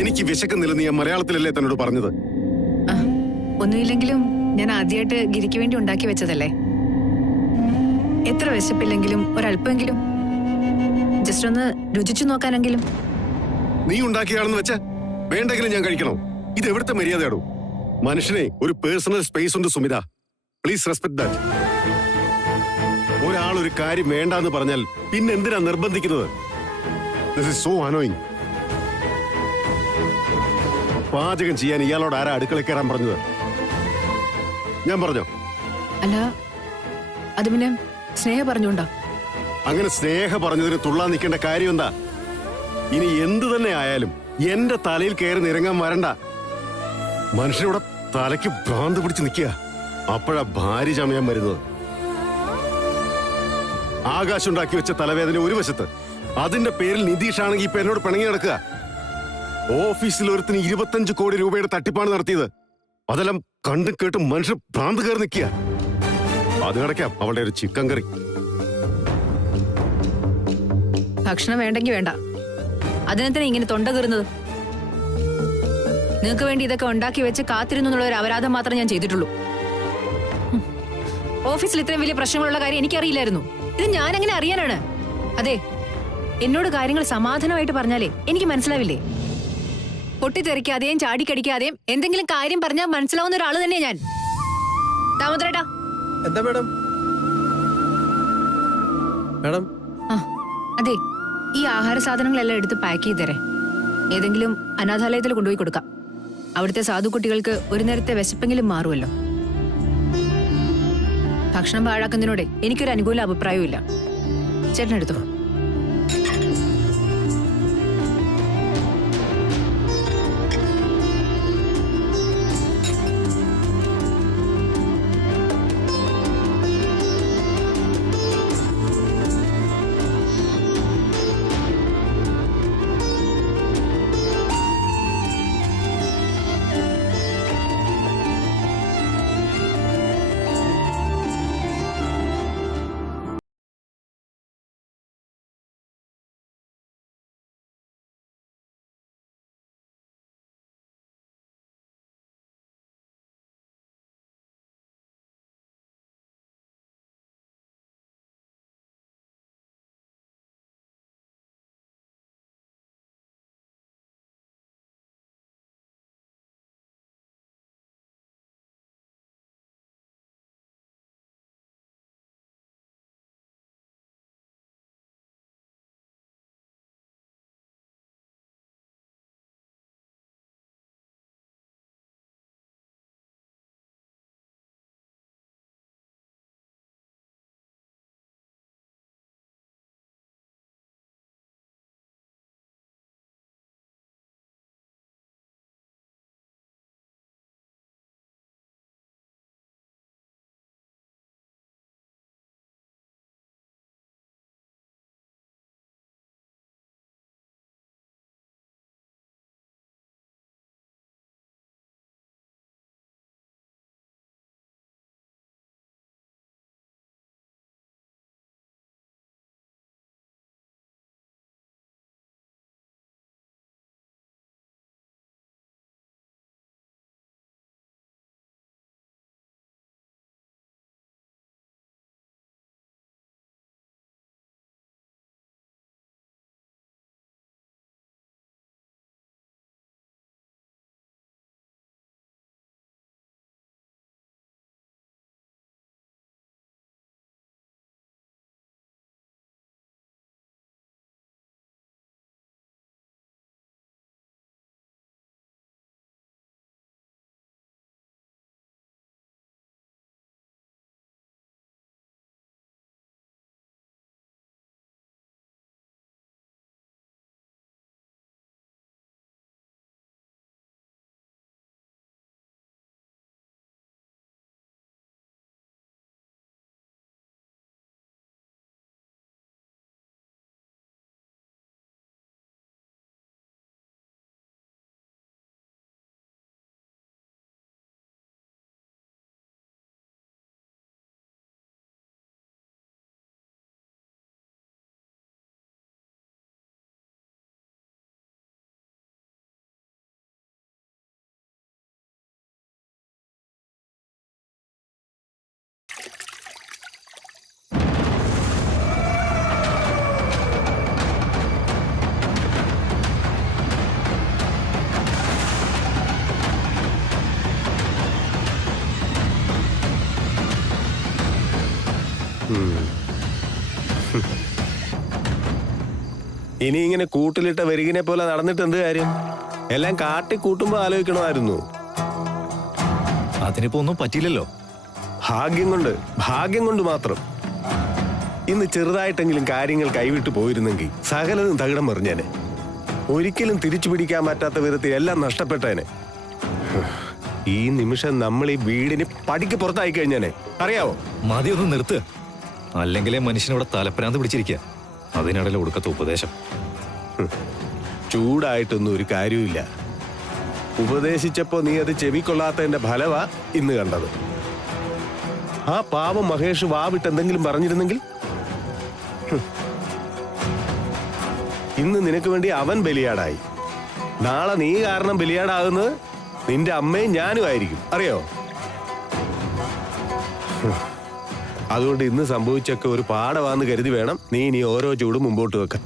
എനിക്ക് വിശക്കുന്നില്ലെന്ന് ഞാൻ മലയാളത്തിലല്ലേ തന്നോട് പറഞ്ഞത്? ഒന്നുമില്ലെങ്കിലും ഞാൻ ആദ്യമായിട്ട് ഗിരിക്ക് വേണ്ടി ഉണ്ടാക്കി വെച്ചതല്ലേ. എത്ര വിശപ്പില്ലെങ്കിലും ഒരല്പമെങ്കിലും ജസ്റ്റ് ഒന്ന് രുചിച്ചു നോക്കാനെങ്കിലും. നീ ഉണ്ടാക്കിയാണെന്ന് വെച്ച വേണ്ടെങ്കിലും ഞാൻ കഴിക്കണോ? ഇത് എവിടുത്തെ മര്യാദയാടോ? മനുഷ്യനെ ഒരു പേഴ്സണൽ സ്പേസ് ഉണ്ട് സുമിത. Please respect that. ഒരാൾ ഒരു കാര്യം വേണ്ടാന്ന് പറഞ്ഞാൽ പിന്നെ എന്തിനാ നിർബന്ധിക്കുന്നത്? This is so annoying. പാചകം ചെയ്യാൻ ഇയാളോട് ആരാ അടുക്കള കയറാൻ പറഞ്ഞത്? ഞാൻ പറഞ്ഞോ? അല്ല, അത് പിന്നെ സ്നേഹ പറഞ്ഞോണ്ടാ. അങ്ങനെ സ്നേഹ പറഞ്ഞതിന് തുള്ളാൻ നിൽക്കേണ്ട കാര്യം എന്താ? ഇനി എന്തു തന്നെ ആയാലും എന്റെ തലയിൽ കയറി നിരങ്ങാൻ വരണ്ട. മനുഷ്യരുടെ തലയ്ക്ക് ഭ്രാന്ത് പിടിച്ച് നിൽക്കുക. അപ്പോഴാ ഭാര്യ ചമയാൻ വരുന്നത്. ആകാശുണ്ടാക്കി വെച്ച തലവേദന ഒരു വശത്ത്, അതിന്റെ പേരിൽ നിതീഷാണെങ്കിൽ ഇപ്പൊ എന്നോട് പിണങ്ങി നടക്കുക. ഓഫീസിൽ ഒരുത്തിന് 25 കോടി രൂപയുടെ തട്ടിപ്പാണ് നടത്തിയത്. അതെല്ലാം കണ്ടും കേട്ടും മനുഷ്യർ ഭ്രാന്ത് കയറി നിൽക്കുക. അത് കിടക്കാം അവളുടെ ഒരു ചിക്കൻ കറി. ഭക്ഷണം വേണ്ടെങ്കിൽ വേണ്ട, അതിനെത്തന്നെ ഇങ്ങനെ തൊണ്ട കീറുന്നത്. നിങ്ങൾക്ക് വേണ്ടി ഇതൊക്കെ ഉണ്ടാക്കി വെച്ച് കാത്തിരുന്നു എന്നുള്ള ഒരു അപരാധം മാത്രമേ ഞാൻ ചെയ്തിട്ടുള്ളൂ. ഓഫീസിൽ ഇത്രയും വലിയ പ്രശ്നങ്ങളുള്ള കാര്യം എനിക്കറിയില്ലായിരുന്നു. ഇത് ഞാൻ എങ്ങനെ അറിയാനാണ്? അതെ, എന്നോട് കാര്യങ്ങൾ സമാധാനമായിട്ട് പറഞ്ഞാലേ എനിക്ക് മനസ്സിലാവില്ലേ? പൊട്ടിത്തെറിക്കാതെയും ചാടിക്കടിക്കാതെയും എന്തെങ്കിലും കാര്യം പറഞ്ഞാൽ മനസ്സിലാവുന്ന ഒരാൾ തന്നെയാ ഞാൻ. ദാമോദരേട്ടാ. എന്താ മേഡം? മേഡം, അതെ, ഈ ആഹാര സാധനങ്ങളെല്ലാം എടുത്ത് പാക്ക് ചെയ്തേരെ. ഏതെങ്കിലും അനാഥാലയത്തിൽ കൊണ്ടുപോയി കൊടുക്കാം. അവിടുത്തെ സാധുക്കുട്ടികൾക്ക് ഒരു നേരത്തെ വിശപ്പെങ്കിലും മാറുമല്ലോ. ഭക്ഷണം പാഴാക്കുന്നതിനോട് എനിക്കൊരു അനുകൂല അഭിപ്രായവും ഇല്ല. ചേട്ടനെടുത്തോ. ഇനി ഇങ്ങനെ കൂട്ടിലിട്ട വെരുകിനെ പോലെ നടന്നിട്ട് എന്ത് കാര്യം? എല്ലാം കാട്ടി കൂട്ടുമ്പോ ആലോചിക്കണമായിരുന്നു. അതിനിപ്പോ ഒന്നും പറ്റിയില്ലല്ലോ. ഭാഗ്യം കൊണ്ട് മാത്രം. ഇന്ന് ചെറുതായിട്ടെങ്കിലും കാര്യങ്ങൾ കൈവിട്ടു പോയിരുന്നെങ്കിൽ സകലതും തകിടം മറിഞ്ഞേനെ. ഒരിക്കലും തിരിച്ചു പിടിക്കാൻ പറ്റാത്ത വിധത്തിൽ എല്ലാം നഷ്ടപ്പെട്ടേനെ. ഈ നിമിഷം നമ്മൾ ഈ വീടിന് പടിക്ക് പുറത്തായി കഴിഞ്ഞേനെ. അറിയാവോ? മതിയൊന്ന് നിർത്ത്, അല്ലെങ്കിലേ മനുഷ്യനിവിടെ തലപ്പനാന്ത് പിടിച്ചിരിക്കുക. അതിനിടയിൽ ഒടുക്കത്തെ ഉപദേശം. ചൂടായിട്ടൊന്നും ഒരു കാര്യമില്ല. ഉപദേശിച്ചപ്പോ നീ അത് ചെവിക്കൊള്ളാത്തതിന്റെ ഫലവാ ഇന്ന് കണ്ടത്. ആ പാവം മഹേഷ് വാവിട്ട് എന്തെങ്കിലും പറഞ്ഞിരുന്നെങ്കിൽ ഇന്ന് നിനക്ക് വേണ്ടി അവൻ ബലിയാടായി. നാളെ നീ കാരണം ബലിയാടാകുന്നത് നിന്റെ അമ്മയും ഞാനും ആയിരിക്കും. അറിയോ? അതുകൊണ്ട് ഇന്ന് സംഭവിച്ചൊക്കെ ഒരു പാഠമാണെന്ന് കരുതി വേണം നീ ഇനി ഓരോ ചൂടും മുമ്പോട്ട് വെക്കാൻ.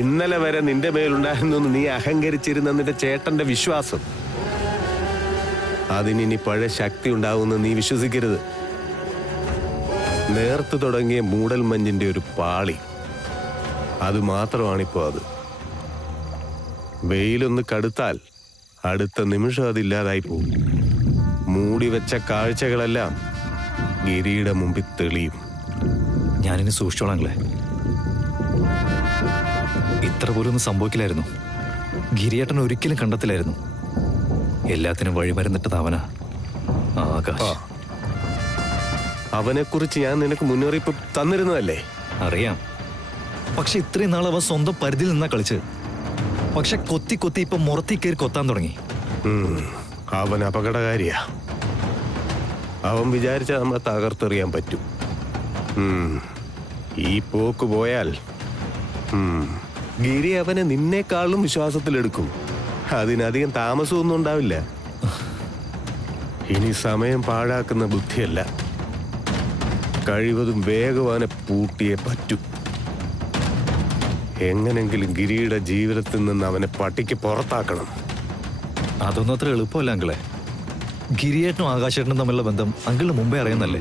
ഇന്നലെ വരെ നിന്റെ മേലുണ്ടായിരുന്നു നീ അഹങ്കരിച്ചിരുന്ന നിന്റെ ചേട്ടന്റെ വിശ്വാസം, അതിനി പഴയ ശക്തി ഉണ്ടാവുമെന്ന് നീ വിശ്വസിക്കരുത്. നേർത്തു തുടങ്ങിയ മൂടൽ മഞ്ഞിന്റെ ഒരു പാളി, അത് മാത്രമാണിപ്പോ അത്. വെയിലൊന്ന് കടുത്താൽ അടുത്ത നിമിഷം അതില്ലാതായി പോകും. മൂടി വെച്ച കാഴ്ചകളെല്ലാം ഗിരിയുടെ മുമ്പിൽ തെളിയും. ഞാനിനി സൂക്ഷിച്ചോളാങ്ങളെ. ഇത്ര പോലും ഒന്നും സംഭവിക്കില്ലായിരുന്നു. ഗിരിയേട്ടൻ ഒരിക്കലും കണ്ടെത്തില്ലായിരുന്നു. എല്ലാത്തിനും വഴിമരുന്നിട്ടത് അവനാ, ആകാശ്. അവനെക്കുറിച്ച് ഞാൻ നിനക്ക് മുന്നറിയിപ്പ് തന്നിരുന്നതല്ലേ? അറിയാം. പക്ഷെ ഇത്രയും നാൾ അവൻ സ്വന്തം പരിധിയിൽ നിന്നാ കളിച്ച്. പക്ഷെ കൊത്തി കൊത്തി ഇപ്പൊ മുറത്തി കയറി കൊത്താൻ തുടങ്ങി. അവൻ അപകടകാരിയാ. അവൻ വിചാരിച്ച നമ്മളെ തകർത്തെറിയാൻ പറ്റും. ഈ പോക്ക് പോയാൽ ഗിരി അവനെ നിന്നേക്കാളും വിശ്വാസത്തിലെടുക്കും. അതിനധികം താമസമൊന്നും ഉണ്ടാവില്ല. ഇനി സമയം പാഴാക്കുന്ന ബുദ്ധിയല്ല, കഴിവതും വേഗം അവനെ പൂട്ടിയേ പറ്റൂ. എങ്ങനെങ്കിലും ഗിരിയുടെ ജീവിതത്തിൽ നിന്ന് അവനെ പട്ടിക്ക് പുറത്താക്കണം. അതൊന്നും അത്ര എളുപ്പമല്ല അങ്കിളെ. ഗിരിയേട്ടനും ആകാശേട്ടനും തമ്മിലുള്ള ബന്ധം അങ്കിളിന് മുമ്പേ അറിയുന്നല്ലേ?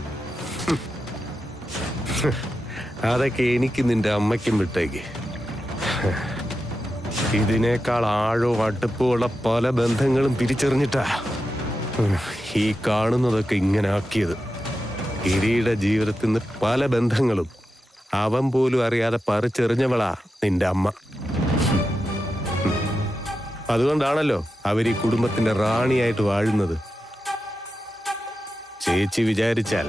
അതൊക്കെ എനിക്ക് നിന്റെ അമ്മയ്ക്കും വിട്ടേക്ക്. ഇതിനേക്കാൾ ആഴവും അടുപ്പമുള്ള പല ബന്ധങ്ങളും തിരിച്ചറിഞ്ഞിട്ടാ ഈ കാണുന്നതൊക്കെ ഇങ്ങനെ ആക്കിയത്. ഗിരിയുടെ ജീവിതത്തിൽ നിന്ന് പല ബന്ധങ്ങളും അവൻ പോലും അറിയാതെ പറിച്ചെറിഞ്ഞവളാ നിന്റെ അമ്മ. അതുകൊണ്ടാണല്ലോ അവർ ഈ കുടുംബത്തിന്റെ റാണിയായിട്ട് വാഴുന്നത്. ചേച്ചി വിചാരിച്ചാൽ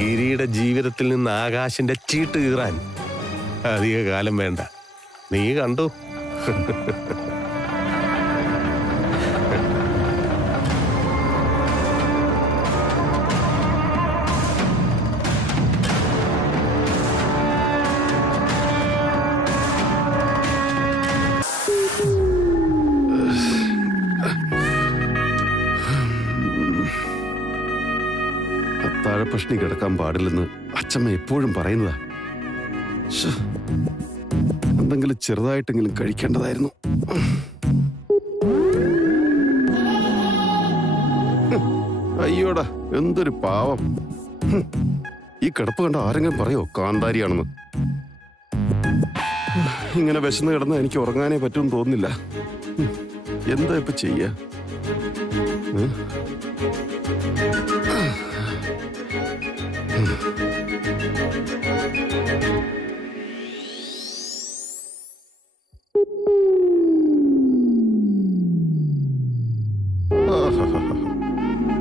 ഗിരിയുടെ ജീവിതത്തിൽ നിന്ന് ആകാശിന്റെ ചീട്ട് കീറാൻ അധിക കാലം വേണ്ട. നീ കണ്ടു. അത്താഴപ്രശ്നി കിടക്കാൻ പാടില്ലെന്ന് അച്ഛമ്മ എപ്പോഴും പറയുന്നതാ. എന്തെങ്കിലും ചെറുതായിട്ടെങ്കിലും കഴിക്കേണ്ടതായിരുന്നു. അയ്യോടാ, എന്തൊരു പാവം. ഈ കിടപ്പ് കണ്ട ആരെങ്കിലും പറയോ കാന്താരിയാണെന്ന്? ഇങ്ങനെ വിശന്ന് കിടന്ന് എനിക്ക് ഉറങ്ങാനേ പറ്റുമെന്ന് തോന്നുന്നില്ല. എന്താ ഇപ്പൊ ചെയ്യാ?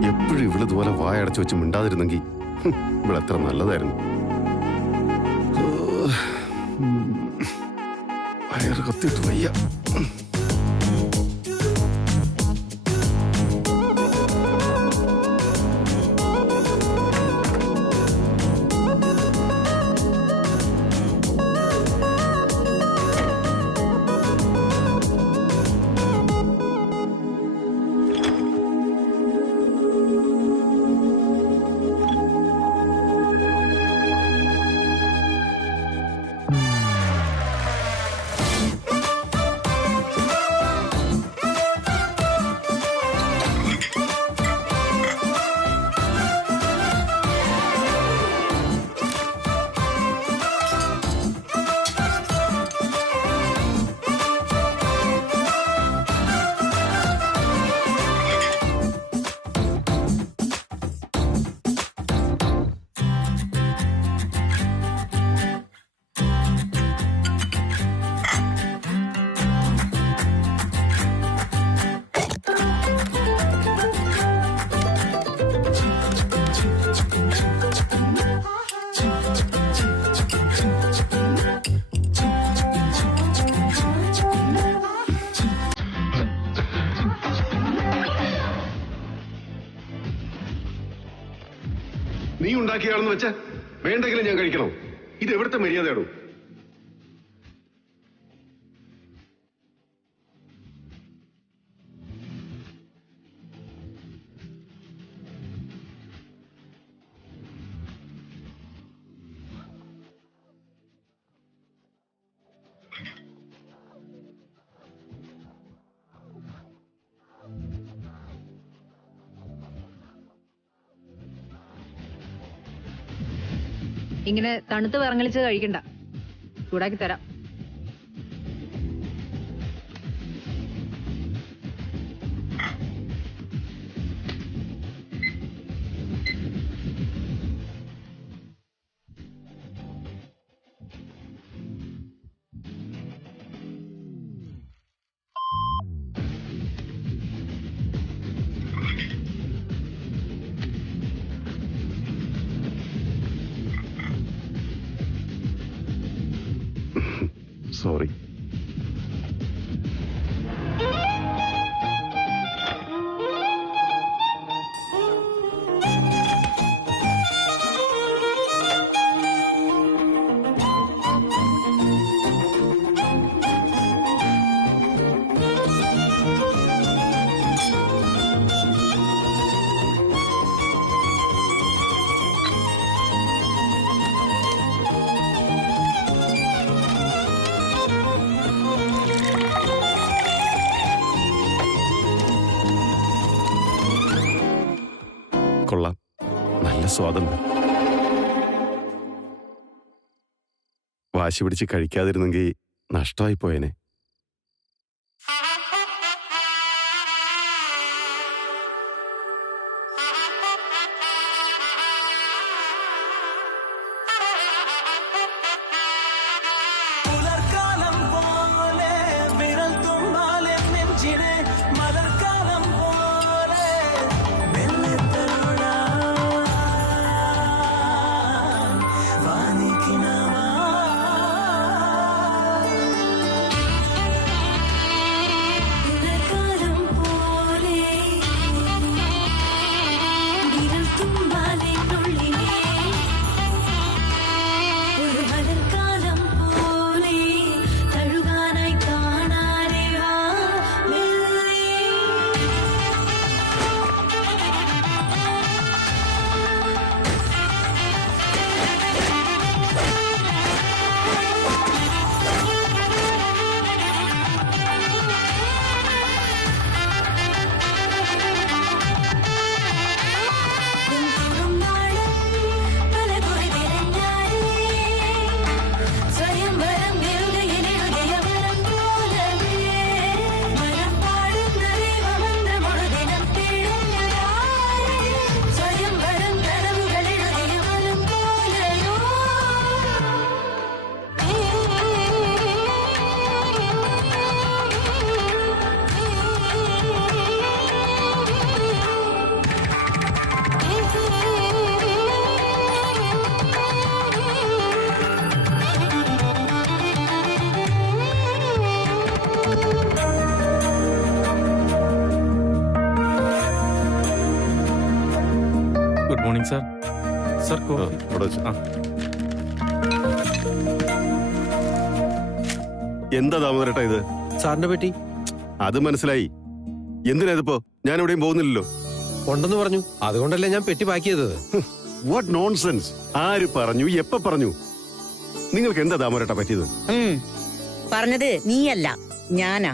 എപ്പോഴും ഇവളിതുപോലെ വായടച്ചു വെച്ച് മിണ്ടാതിരുന്നെങ്കിൽ ഇവിടെ എത്ര നല്ലതായിരുന്നു. വയറ് കത്തിയിട്ട് വയ്യ. ഉണ്ടാക്കിയാണെന്ന് വെച്ച വേണ്ടെങ്കിലും ഞാൻ കഴിക്കണം. ഇത് എവിടുത്തെ മര്യാദയാണോ? ഇങ്ങനെ തണുത്ത് വിറങ്ങലിച്ച് കഴിക്കണ്ട, ചൂടാക്കി തരാം. സോറി. കൊള്ളാം, നല്ല സ്വാദുണ്ട്. വാശി പിടിച്ച് കഴിക്കാതിരുന്നെങ്കിൽ നഷ്ടമായി പോയേനെ. Good morning sir. Sir coffee. എന്താ ദാമോദരേട്ടാ ഇത്? സാറിന്റെ പെട്ടി അത് മനസ്സിലായി. എന്തിനാ ഇതിപ്പോ? ഞാൻ എവിടെയും പോകുന്നില്ലല്ലോ. ഉണ്ടെന്ന് പറഞ്ഞു, അതുകൊണ്ടല്ലേ ഞാൻ പെട്ടി പാക്ക് ചെയ്തത്. What nonsense! ആര് പറഞ്ഞു? എപ്പ പറഞ്ഞു? നിങ്ങൾക്ക് എന്താ ദാമോദരേട്ടാ പറ്റിയത്? പറഞ്ഞത് നീയല്ല, ഞാനാ.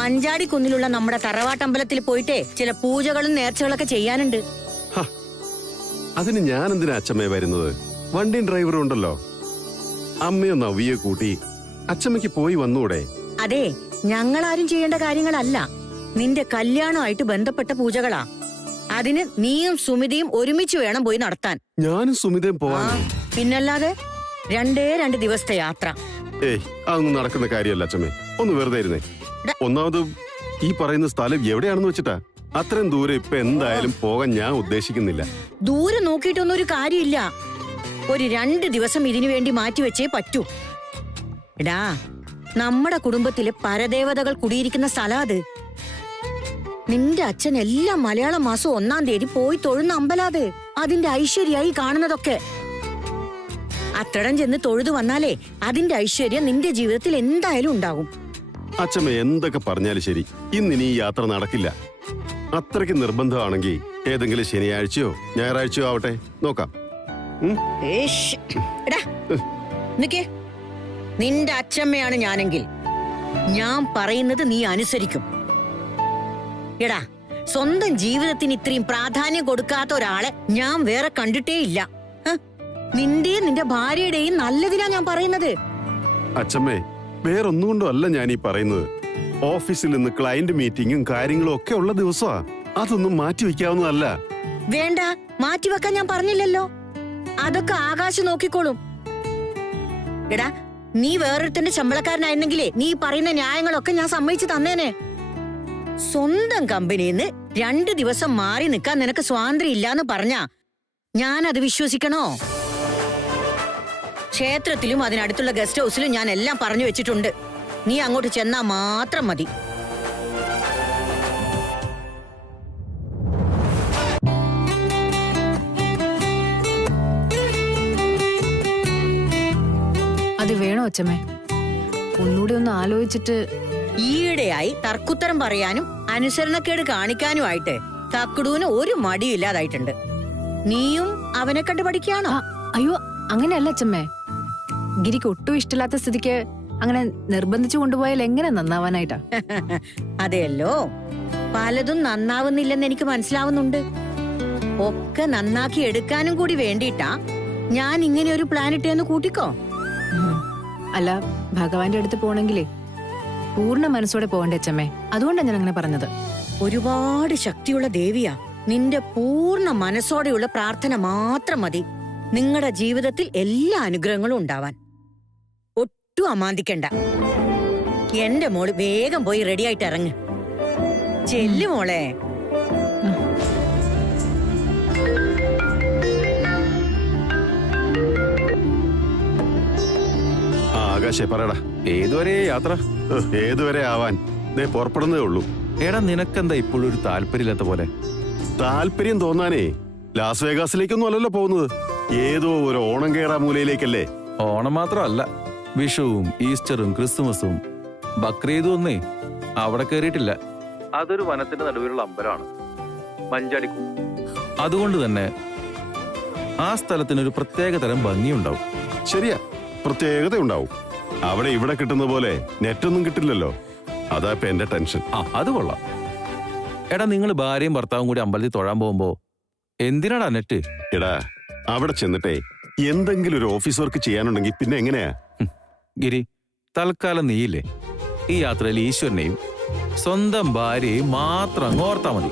മഞ്ചാടി കുന്നിലുള്ള നമ്മുടെ തറവാട്ടമ്പലത്തിൽ പോയിട്ടേ ചില പൂജകളും നേർച്ചകളൊക്കെ ചെയ്യാനുണ്ട്. അതിന് ഞാൻ എന്തിനാ അച്ഛമ്മയെ വരുന്നത്? വണ്ടിയും ഡ്രൈവറും ഉണ്ടല്ലോ. അമ്മയോ നവ്യെ കൂട്ടി അച്ഛമ്മയ്ക്ക് പോയി വന്നൂടെ? അതെ, ഞങ്ങളാരും ചെയ്യേണ്ട കാര്യങ്ങളല്ല, നിന്റെ കല്യാണമായിട്ട് ബന്ധപ്പെട്ട പൂജകളാ. അതിന് നീയും സുമിതയും ഒരുമിച്ച് വേണം പോയി നടത്താൻ. ഞാനും സുമിതയും പോവാൻ? പിന്നല്ലാതെ 2 ദിവസത്തെ യാത്ര. ഏയ്, അതൊന്നും നടക്കുന്ന കാര്യമല്ല അച്ഛമ്മേ. ഒന്ന് വെറുതെ ഇരുന്നേ. ഒന്നാമത് ഈ പറയുന്ന സ്ഥലം എവിടെയാണെന്ന് വെച്ചിട്ടാ. അത്രയും ദൂരം ഇപ്പൊ എന്തായാലും പോകാൻ ഞാൻ ഉദ്ദേശിക്കുന്നില്ല. ദൂരെ നോക്കിയിട്ടൊന്നും ഒരു കാര്യമില്ല. ഒരു 2 ദിവസം ഇതിനു വേണ്ടി മാറ്റിവെച്ചേ പറ്റൂ. എടാ, നമ്മുടെ കുടുംബത്തിലെ പരദേവതകൾ കുടിയിരിക്കുന്ന സ്ഥലം അത്. നിന്റെ അച്ഛൻ എല്ലാ മലയാള മാസം 1-ാം തീയതി പോയി തൊഴുന്ന അമ്പലാത്. അതിന്റെ ഐശ്വര്യായി കാണുന്നതൊക്കെ. അത്രടം ചെന്ന് തൊഴുതു വന്നാലേ അതിന്റെ ഐശ്വര്യം നിന്റെ ജീവിതത്തിൽ എന്തായാലും ഉണ്ടാകും. അച്ഛമ്മ എന്തൊക്കെ പറഞ്ഞാലും ശരി, ഇന്നിനി ഈ യാത്ര നടക്കില്ല. അത്രയ്ക്ക് നിർബന്ധമാണെങ്കിൽ ഏതെങ്കിലും ശനിയാഴ്ചയോ ഞായറാഴ്ചയോ ആവട്ടെ, നോക്കാം. നിന്റെ അച്ഛമ്മയാണ് ഞാനെങ്കിൽ ഞാൻ പറയുന്നത് നീ അനുസരിക്കും. എടാ, സ്വന്തം ജീവിതത്തിന് ഇത്രയും പ്രാധാന്യം കൊടുക്കാത്ത ഒരാളെ ഞാൻ വേറെ കണ്ടിട്ടേ ഇല്ല. നിന്റെയും നിന്റെ ഭാര്യയുടെയും നല്ലതിനാ ഞാൻ പറയുന്നത്. അച്ഛമ്മേ, വേറൊന്നും കൊണ്ടും അല്ല ഞാൻ ഈ പറയുന്നത്. ഓഫീസിൽ നിന്ന് ക്ലയന്റ് മീറ്റിംഗും കാര്യങ്ങളും ഒക്കെ ഉള്ള ദിവസമാ. അതൊന്നും മാറ്റിവെക്കാവുന്നതല്ല. വേണ്ട, മാറ്റിവെക്കാൻ ഞാൻ പറഞ്ഞില്ലല്ലോ. അതൊക്കെ ആകാശം നോക്കിക്കോളും. എടാ, നീ വേറൊരുത്തന്റെ ശമ്പളക്കാരനായിരുന്നെങ്കിലേ നീ പറയുന്ന ന്യായങ്ങളൊക്കെ ഞാൻ സമ്മതിച്ചു തന്നേനെ. സ്വന്തം കമ്പനിന്ന് 2 ദിവസം മാറി നിൽക്കാൻ നിനക്ക് സ്വാതന്ത്ര്യം ഇല്ലാന്ന് പറഞ്ഞാ ഞാനത് വിശ്വസിക്കണോ? ക്ഷേത്രത്തിലും അതിനടുത്തുള്ള ഗസ്റ്റ് ഹൗസിലും ഞാൻ എല്ലാം പറഞ്ഞു വെച്ചിട്ടുണ്ട്. നീ അങ്ങോട്ട് ചെന്നാ മാത്രം മതി. അത് വേണോ അച്ഛമ്മേ? ഒന്നുകൂടി ഒന്ന് ആലോചിച്ചിട്ട്. ഈയിടെയായി തർക്കുത്തരം പറയാനും അനുസരണക്കേട് കാണിക്കാനുമായിട്ട് തക്കുടൂന് ഒരു മടിയില്ലാതായിട്ടുണ്ട്. നീയും അവനെ കണ്ട് പഠിക്കുകയാണോ? അയ്യോ, അങ്ങനെയല്ല അച്ഛമ്മേ. ഗിരിക്ക് ഒട്ടും ഇഷ്ടമില്ലാത്ത സ്ഥിതിക്ക് അങ്ങനെ നിർബന്ധിച്ചു കൊണ്ടുപോയാൽ എങ്ങനെ നന്നാവാനായിട്ടാ? അതെയല്ലോ, പലതും നന്നാവുന്നില്ലെന്ന് എനിക്ക് മനസ്സിലാവുന്നുണ്ട്. ഒക്കെ നന്നാക്കി എടുക്കാനും കൂടി വേണ്ടിയിട്ടാ ഞാൻ ഇങ്ങനെ ഒരു പ്ലാൻ ഇട്ടേന്ന് കൂട്ടിക്കോ. അല്ല, ഭഗവാന്റെ അടുത്ത് പോണെങ്കിലേ പൂർണ്ണ മനസ്സോടെ പോകണ്ടേ അച്ഛമ്മേ? അതുകൊണ്ടാണ് ഞാൻ അങ്ങനെ പറഞ്ഞത്. ഒരുപാട് ശക്തിയുള്ള ദേവിയാ. നിന്റെ പൂർണ്ണ മനസ്സോടെയുള്ള പ്രാർത്ഥന മാത്രം മതി നിങ്ങളുടെ ജീവിതത്തിൽ എല്ലാ അനുഗ്രഹങ്ങളും ഉണ്ടാവാൻ. ഒട്ടും അമാന്തിക്കണ്ട. എന്റെ മോള് വേഗം പോയി റെഡിയായിട്ട് ഇറങ്ങ്. ചെല്ലു മോളെ. ആകാശേ, പറയടാ. ഏതുവരെ യാത്ര? ഏതുവരെ ആവാൻ, ദേ പുറപ്പെടുന്നതേ ഉള്ളൂ. എടാ, നിനക്കെന്താ ഇപ്പോഴും ഒരു താല്പര്യമില്ലാത്ത പോലെ? താല്പര്യം തോന്നാനേ ലാസ് വേഗാസിലേക്കൊന്നും അല്ലല്ലോ പോകുന്നത്. ഏതോ ഒരു ഓണം കേറാ മൂലയിലേക്കല്ലേ. ഓണം മാത്രമല്ല, വിഷുവും ഈസ്റ്ററും ക്രിസ്തുമസും ബക്രീദും ഒന്നേ അവിടെ കയറിയിട്ടില്ല. അതൊരു വനത്തിന്റെ നടുവിലുള്ള അമ്പലമാണ്, മഞ്ചാടിക്കും. അതുകൊണ്ട് തന്നെ ആ സ്ഥലത്തിനൊരു പ്രത്യേക തരം ഭംഗിയുണ്ടാവും. ശരിയാ, പ്രത്യേകത ഉണ്ടാവും. അവിടെ ഇവിടെ കിട്ടുന്ന പോലെ നെറ്റൊന്നും കിട്ടില്ലല്ലോ. അതാ ഇപ്പൊ എന്റെ ടെൻഷൻ. അത് കൊള്ളാം. എടാ, നിങ്ങൾ ഭാര്യയും ഭർത്താവും കൂടി അമ്പലത്തിൽ തൊഴാൻ പോകുമ്പോ എന്തിനാടാ നെറ്റ്? എടാ, അവിടെ ചെന്നിട്ടേ എന്തെങ്കിലും ഒരു ഓഫീസ് വർക്ക് ചെയ്യാനുണ്ടെങ്കിൽ പിന്നെ എങ്ങനെയാ? ഗിരി, തൽക്കാലം നീയില്ലേ, ഈ യാത്രയിൽ ഈശ്വരനെയും സ്വന്തം ഭാര്യയെയും മാത്രം അങ്ങ് ഓർത്താ മതി.